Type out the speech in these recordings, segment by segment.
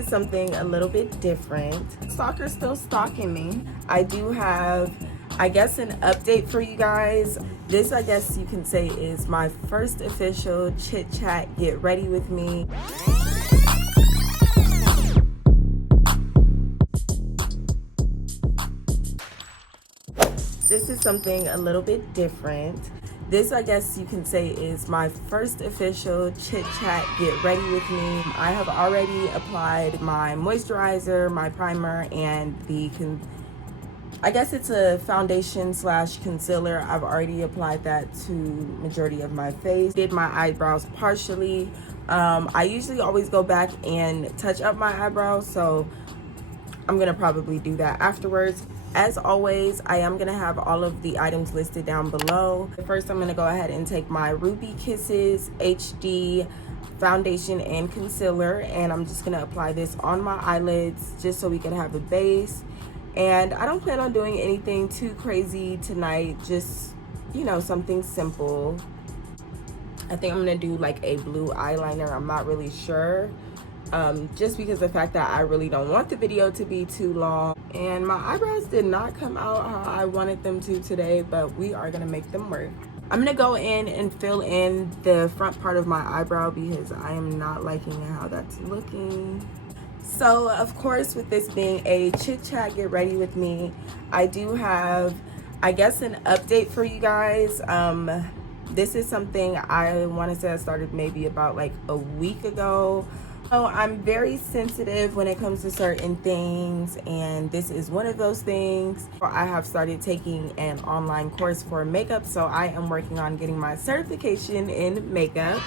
is something a little bit different. Stalker's still stalking me. I do have, I guess, an update for you guys. This, I guess you can say, is my first official chit chat get ready with me. This is something a little bit different. This, I guess you can say, is my first official chit chat get ready with me. I have already applied my moisturizer, my primer, and I guess it's a foundation slash concealer. I've already applied that to majority of my face. Did my eyebrows partially. I usually always go back and touch up my eyebrows, so I'm gonna probably do that afterwards. As always, I am gonna have all of the items listed down below. First, I'm gonna go ahead and take my Ruby Kisses HD foundation and concealer, and I'm just gonna apply this on my eyelids just so we can have a base. And I don't plan on doing anything too crazy tonight, just, you know, something simple. I think I'm gonna do like a blue eyeliner, I'm not really sure. Just because of the fact that I really don't want the video to be too long. And my eyebrows did not come out how I wanted them to today, but we are gonna make them work. I'm gonna go in and fill in the front part of my eyebrow because I am not liking how that's looking. So of course, with this being a chit chat get ready with me, I do have, I guess, an update for you guys. This is something I want to say I started maybe about like a week ago. So I'm very sensitive when it comes to certain things, and this is one of those things. I have started taking an online course for makeup, so I am working on getting my certification in makeup.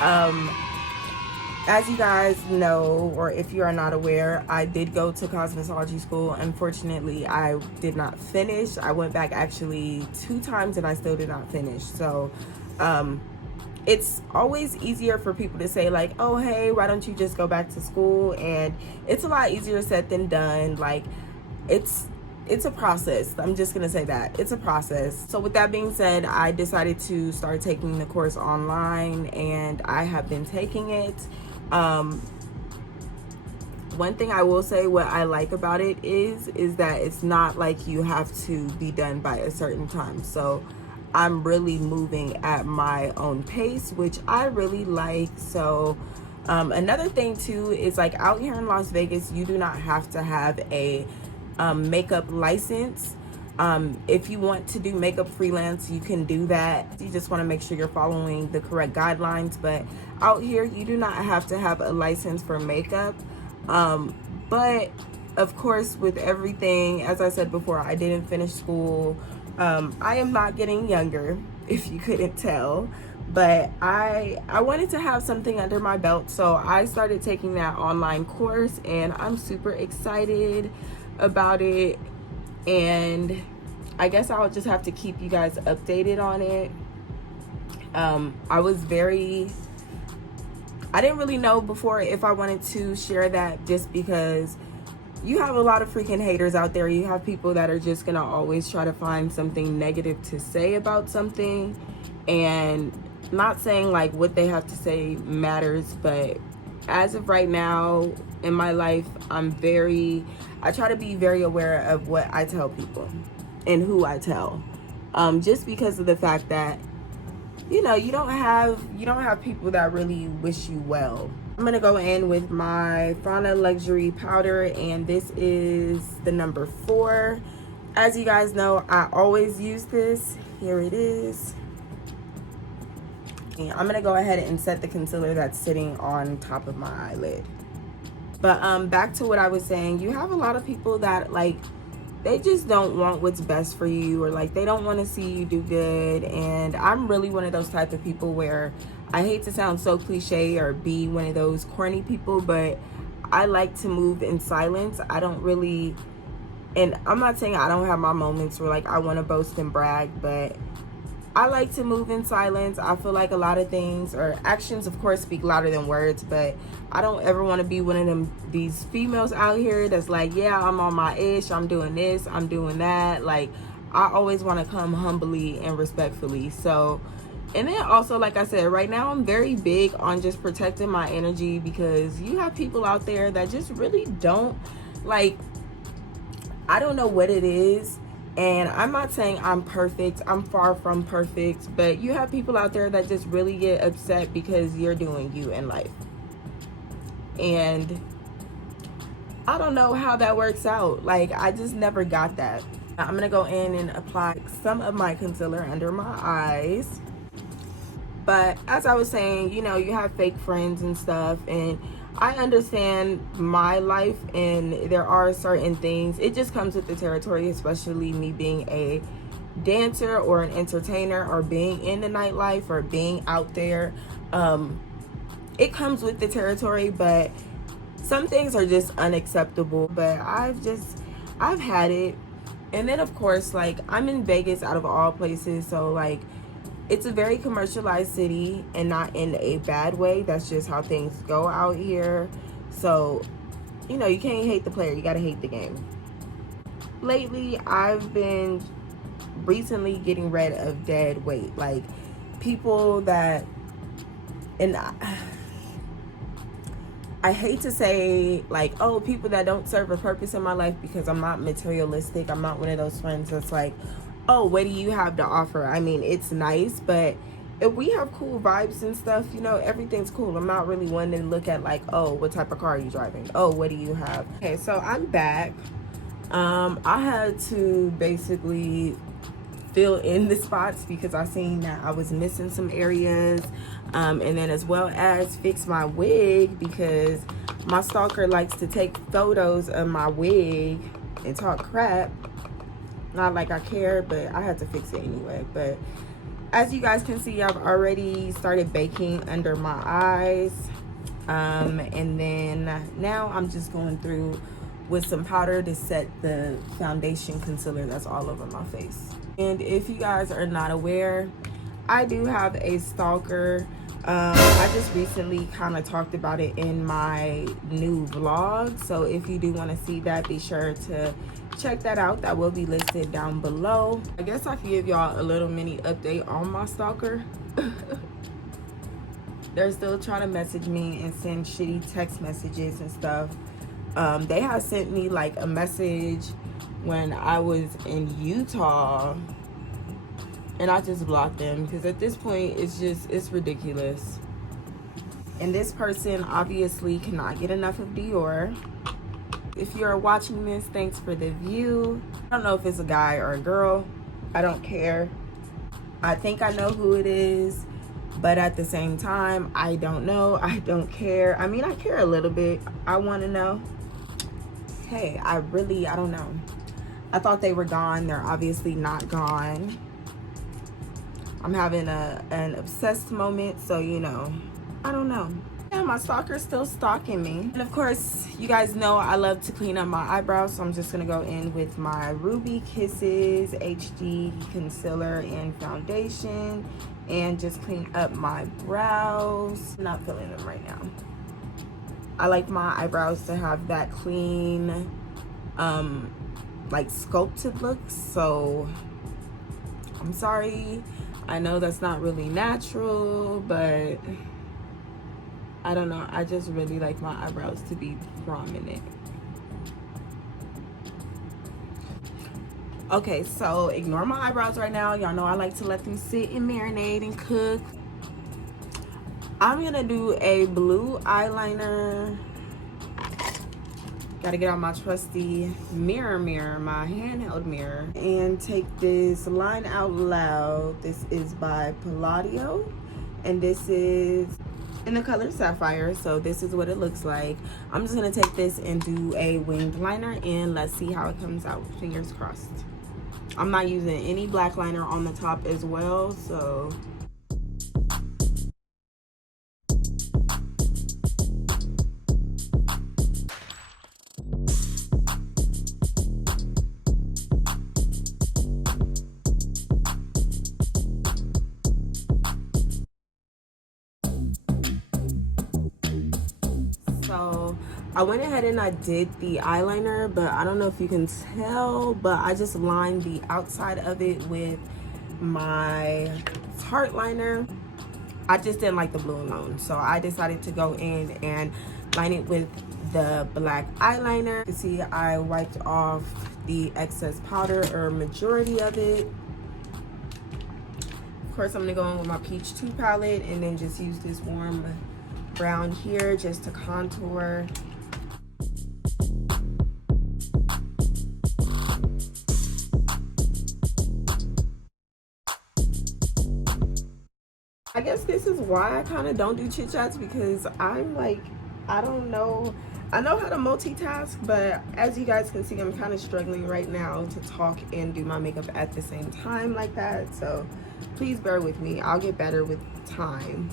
As you guys know, or if you are not aware, I did go to cosmetology school. Unfortunately, I did not finish. I went back actually 2 times and I still did not finish. So it's always easier for people to say like, oh hey, why don't you just go back to school? And it's a lot easier said than done. Like it's a process. I'm just gonna say that it's a process. So with that being said, I decided to start taking the course online, and I have been taking it. One thing I will say, what I like about it is that it's not like you have to be done by a certain time. So I'm really moving at my own pace, which I really like. So another thing too is, like, out here in Las Vegas, you do not have to have a makeup license. If you want to do makeup freelance, you can do that. You just want to make sure you're following the correct guidelines. But out here, you do not have to have a license for makeup. But of course, with everything, as I said before, I didn't finish school. I am not getting younger, if you couldn't tell, but I wanted to have something under my belt, so I started taking that online course, and I'm super excited about it. And I guess I'll just have to keep you guys updated on it. I didn't really know before if I wanted to share that, just because you have a lot of freaking haters out there. You have people that are just gonna always try to find something negative to say about something, and not saying like what they have to say matters, but as of right now in my life, I try to be very aware of what I tell people and who I tell, just because of the fact that, you know, you don't have people that really wish you well. I'm gonna go in with my Fana Luxury Powder, and this is the number 4. As you guys know, I always use this. Here it is. And I'm gonna go ahead and set the concealer that's sitting on top of my eyelid. But back to what I was saying, you have a lot of people that, like, they just don't want what's best for you, or like they don't want to see you do good. And I'm really one of those type of people where I hate to sound so cliche or be one of those corny people, but I like to move in silence. I don't really, and I'm not saying I don't have my moments where like I want to boast and brag, but I like to move in silence. I feel like a lot of things, or actions of course, speak louder than words, but I don't ever want to be one of these females out here that's like, yeah, I'm on my ish, I'm doing this, I'm doing that. Like, I always want to come humbly and respectfully. So And then also, like I said, right now I'm very big on just protecting my energy, because you have people out there that just really don't, like, I don't know what it is. And I'm not saying I'm perfect. I'm far from perfect. But you have people out there that just really get upset because you're doing you in life. And I don't know how that works out. Like, I just never got that. I'm going to go in and apply some of my concealer under my eyes. But as I was saying, you know, you have fake friends and stuff, and I understand my life, and there are certain things, it just comes with the territory, especially me being a dancer or an entertainer or being in the nightlife or being out there. It comes with the territory, but some things are just unacceptable. But I've had it. And then of course, like, I'm in Vegas out of all places, so like, it's a very commercialized city, and not in a bad way. That's just how things go out here. So, you know, you can't hate the player, you gotta hate the game. Lately, I've been recently getting rid of dead weight. Like, people that, and I hate to say, like, oh, people that don't serve a purpose in my life, because I'm not materialistic. I'm not one of those friends that's like, oh, what do you have to offer? I mean, it's nice, but if we have cool vibes and stuff, you know, everything's cool. I'm not really one to look at like, oh, what type of car are you driving? Oh, what do you have? Okay, so I'm back. I had to basically fill in the spots because I seen that I was missing some areas, and then as well as fix my wig, because my stalker likes to take photos of my wig and talk crap. Not like I care, but I had to fix it anyway. But as you guys can see, I've already started baking under my eyes, and then now I'm just going through with some powder to set the foundation concealer that's all over my face. And if you guys are not aware, I do have a stalker. I just recently kind of talked about it in my new vlog, so if you do want to see that, be sure to check that out. That will be listed down below. I guess I can give y'all a little mini update on my stalker. They're still trying to message me and send shitty text messages and stuff. They have sent me like a message when I was in Utah, and I just blocked them because at this point it's ridiculous. And this person obviously cannot get enough of Dior. If you're watching this, thanks for the view. I don't know if it's a guy or a girl. I don't care. I think I know who it is, but at the same time, I don't know. I don't care. I mean, I care a little bit. I want to know. Hey, I don't know. I thought they were gone. They're obviously not gone. I'm having an obsessed moment, so you know, I don't know. Yeah, my stalker's still stalking me. And of course, you guys know I love to clean up my eyebrows, so I'm just gonna go in with my Ruby Kisses HD concealer and foundation and just clean up my brows. I'm not feeling them right now. I like my eyebrows to have that clean, like sculpted look, so I'm sorry. I know that's not really natural, but I don't know. I just really like my eyebrows to be prominent. Okay, so ignore my eyebrows right now. Y'all know I like to let them sit and marinate and cook. I'm gonna do a blue eyeliner. Gotta get out my trusty mirror, my handheld mirror, and take this Line Out Loud. This is by Paladio, and this is in the color Sapphire, so this is what it looks like. I'm just gonna take this and do a winged liner, and let's see how it comes out. Fingers crossed. I'm not using any black liner on the top as well, so I went ahead and I did the eyeliner, but I don't know if you can tell, but I just lined the outside of it with my Tarte liner. I just didn't like the blue alone, so I decided to go in and line it with the black eyeliner. You can see I wiped off the excess powder, or majority of it. Of course, I'm gonna go in with my Peach 2 palette and then just use this warm brown here just to contour. I guess this is why I kind of don't do chit chats, because I'm like, I don't know. I know how to multitask, but as you guys can see, I'm kind of struggling right now to talk and do my makeup at the same time like that. So please bear with me. I'll get better with time.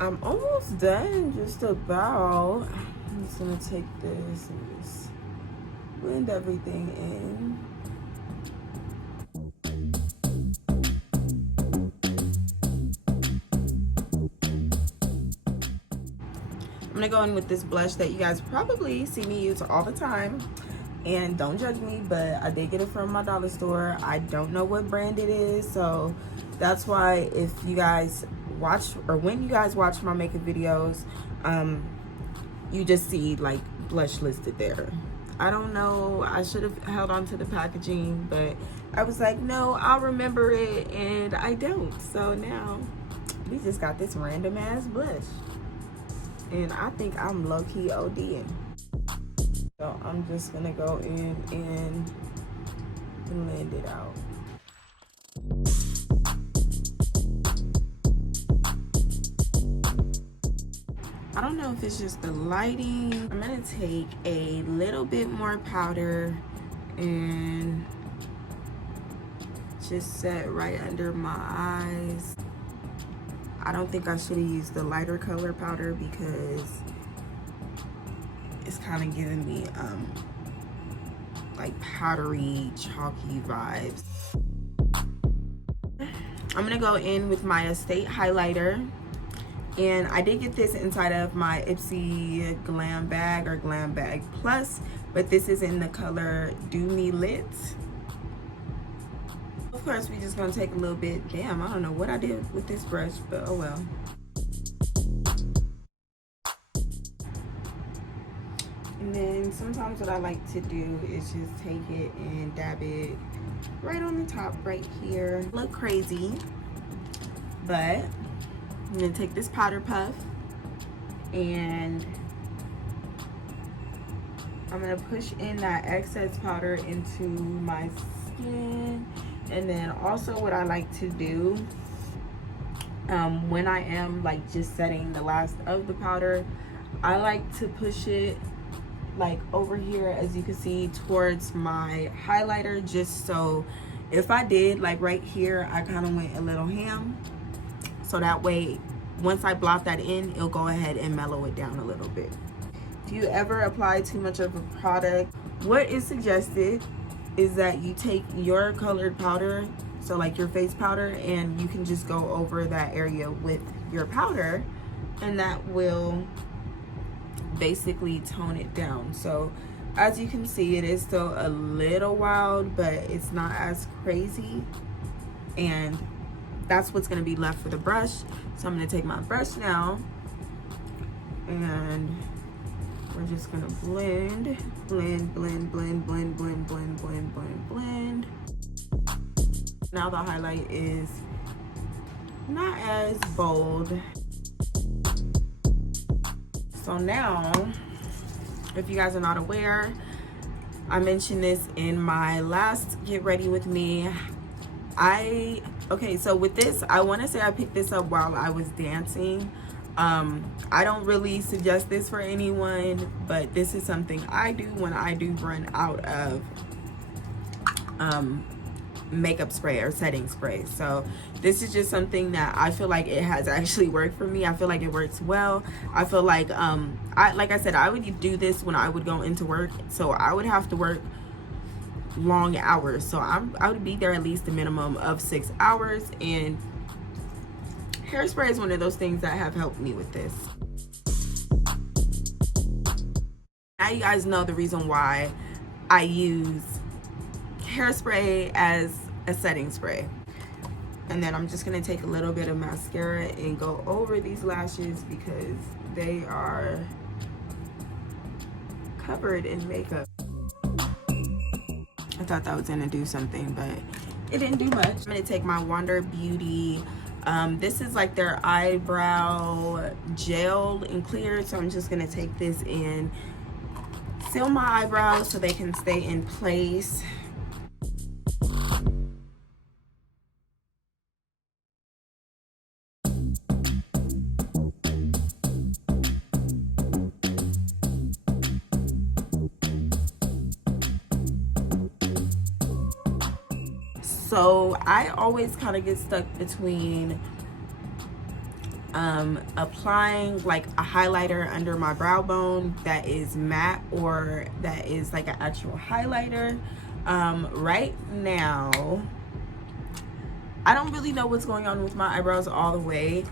I'm almost done, just about. I'm just gonna take this and just blend everything in. I'm gonna go in with this blush that you guys probably see me use all the time. And don't judge me, but I did get it from my dollar store. I don't know what brand it is, so that's why if you guys watch, or when you guys watch my makeup videos, you just see like blush listed there. I don't know, I should have held on to the packaging, but I was like, no, I'll remember it, and I don't. So now we just got this random ass blush, and I think I'm low-key ODing. So I'm just gonna go in and blend it out. I don't know if it's just the lighting. I'm gonna take a little bit more powder and just set right under my eyes. I don't think I should have used the lighter color powder because it's kind of giving me like powdery, chalky vibes. I'm gonna go in with my Estate highlighter. And I did get this inside of my Ipsy Glam Bag, or Glam Bag Plus, but this is in the color Do Me Lit. Of course, we're just gonna take a little bit. Damn, I don't know what I did with this brush, but oh well. And then sometimes what I like to do is just take it and dab it right on the top right here. Look crazy, but I'm gonna take this powder puff and I'm gonna push in that excess powder into my skin. And then also what I like to do when I am like just setting the last of the powder, I like to push it like over here, as you can see, towards my highlighter, just so if I did like right here, I kind of went a little ham. So that way, once I blot that in, it'll go ahead and mellow it down a little bit. If you ever apply too much of a product, what is suggested is that you take your colored powder, so like your face powder, and you can just go over that area with your powder, and that will basically tone it down. So as you can see, it is still a little wild, but it's not as crazy. And that's what's going to be left for the brush. So I'm going to take my brush now and we're just going to blend. Now the highlight is not as bold. So now, if you guys are not aware, I mentioned this in my last Get Ready With Me. Okay, so with this, I want to say I picked this up while I was dancing. I don't really suggest this for anyone, but this is something I do when I do run out of makeup spray or setting spray. So this is just something that I feel like it has actually worked for me. I feel like it works well. I feel like like I said, I would do this when I would go into work, so I would have to work long hours, so I would be there at least a minimum of 6 hours, and Hairspray is one of those things that have helped me with this. Now you guys know the reason why I use Hairspray as a setting spray. And then I'm just gonna take a little bit of mascara and go over these lashes because they are covered in makeup. I thought that was gonna do something, but it didn't do much. I'm gonna take my Wander Beauty. This is like their eyebrow gel and clear, so I'm just gonna take this and seal my eyebrows so they can stay in place. So I always kind of get stuck between applying like a highlighter under my brow bone that is matte or that is like an actual highlighter. Right now I don't really know what's going on with my eyebrows all the way.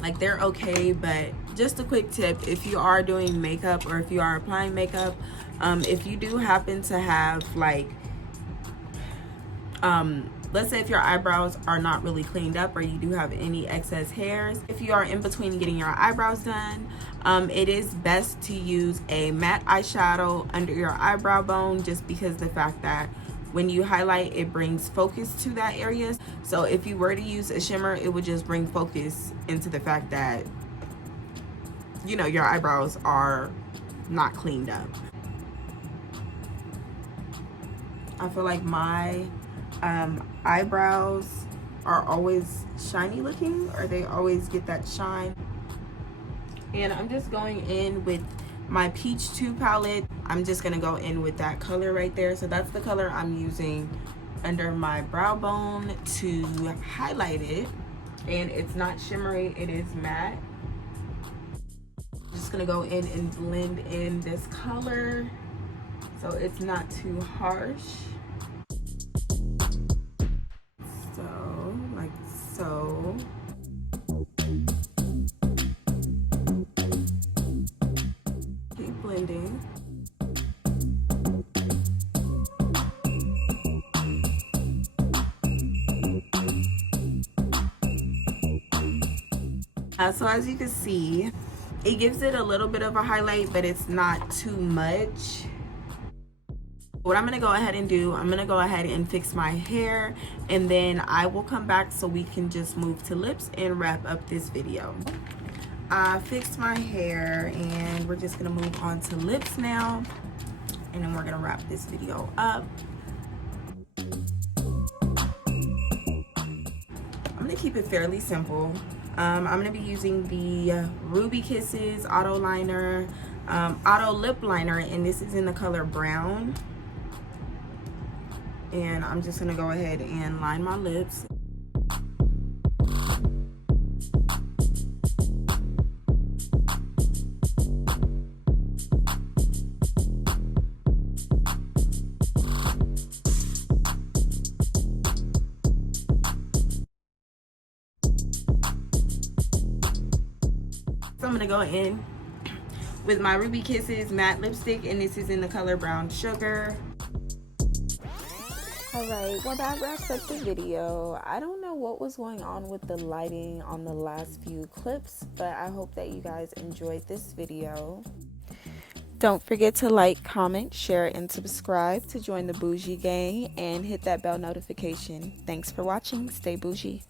Like they're okay, but just a quick tip, if you are doing makeup or if you are applying makeup, if you do happen to have like let's say if your eyebrows are not really cleaned up or you do have any excess hairs, if you are in between getting your eyebrows done, it is best to use a matte eyeshadow under your eyebrow bone, just because the fact that when you highlight, it brings focus to that area. So if you were to use a shimmer, it would just bring focus into the fact that, you know, your eyebrows are not cleaned up. I feel like my eyebrows are always shiny looking, or they always get that shine. And I'm just going in with my Peach 2 palette. I'm just gonna go in with that color right there. So that's the color I'm using under my brow bone to highlight it. And it's not shimmery, it is matte. Just gonna go in and blend in this color so it's not too harsh. So, like so. Keep blending. So as you can see, it gives it a little bit of a highlight, but it's not too much. What I'm gonna go ahead and do, I'm gonna go ahead and fix my hair, and then I will come back so we can just move to lips and wrap up this video. I fixed my hair and we're just gonna move on to lips now, and then we're gonna wrap this video up. I'm gonna keep it fairly simple. I'm gonna be using the Ruby Kisses Auto Liner, Auto Lip Liner, and this is in the color brown. And I'm just gonna go ahead and line my lips. So I'm gonna go in with my Ruby Kisses matte lipstick, and this is in the color Brown Sugar. Alright, well that wraps up the video. I don't know what was going on with the lighting on the last few clips, but I hope that you guys enjoyed this video. Don't forget to like, comment, share, and subscribe to join the Bougie Gang, and hit that bell notification. Thanks for watching. Stay bougie.